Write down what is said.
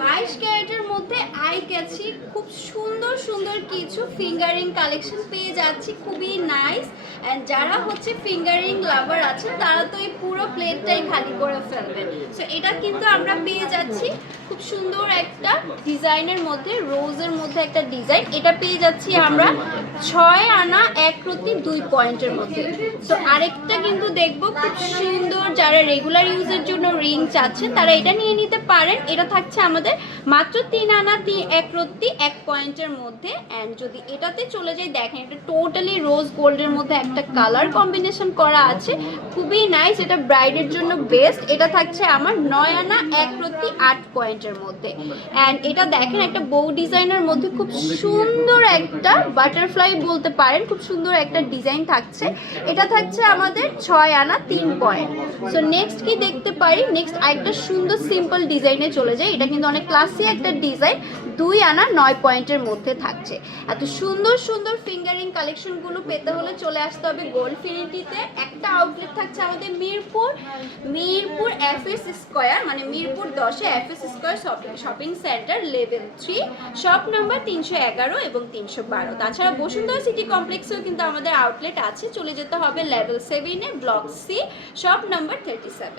22 ক্যারেটের মধ্যে eye catchy খুব সুন্দর সুন্দর কিছু ফিঙ্গারিং কালেকশন পেয়ে যাচ্ছি, খুবই নাইস। অ্যান্ড যারা হচ্ছে ফিঙ্গারিং লাভার আছেন তারা তো এই পুরো প্লেটটাই খালি করে ফেলবেন। সো এটা কিন্তু আমরা পেয়ে যাচ্ছি খুব সুন্দর একটা ডিজাইনের মধ্যে, রোজের মধ্যে একটা ডিজাইন। এটা পেয়ে যাচ্ছি আমরা 6 আনা 1/2 পয়েন্টের মধ্যে। তো আরেকটা কিন্তু দেখবো খুব সুন্দর, যারা রেগুলার ইউজের জন্য রিং চাচ্ছেন তারা এটা নিয়ে নিতে পারেন। এটা থাকছে আমাদের মাত্র 3 আনা 1/1 পয়েন্টের মধ্যে। অ্যান্ড যদি এটাতে চলে যাই, দেখেন এটা টোটালি রোজ গোল্ডের মধ্যে একটা কালার কম্বিনেশন করা আছে, খুবই নাইস। এটা ব্রাইডের জন্য বেস্ট। এটা থাকছে আমার 9 আনা 1/8 পয়েন্টের মধ্যে। অ্যান্ড এটা দেখেন একটা বউ ডিজাইনের মধ্যে খুব সুন্দর একটা বাটারফ্লাই বলতে পারেন, খুব সুন্দর একটা ডিজাইন থাকছে। এটা থাকছে আমাদের 6 আনা 3 পয়েন্ট। সো নেক্সট কি দেখতে পারি, নেক্সট আরেকটা সুন্দর সিম্পল ডিজাইনে চলে যায়। এটা কিন্তু অনেক ক্লাসি একটা ডিজাইন, 2 আনা 9 পয়েন্টের মধ্যে থাকছে। এত সুন্দর সুন্দর ফিঙ্গারিং কালেকশনগুলো পেতে হলে চলে আসতে হবে গোল্ডফিনিটিতে। একটা আউটলেট থাকছে আমাদের মিরপুর এফএস স্কয়ার, মানে মিরপুর 10-এ FS square shopping centre level 3, shop number 311 এবং 312। তাছাড়া বসুন্ধরা সিটি কমপ্লেক্সেও কিন্তু আমাদের আউটলেট আছে, চলে যেতে হবে লেভেল 7-এ ব্লক সি, শপ নাম্বার 37।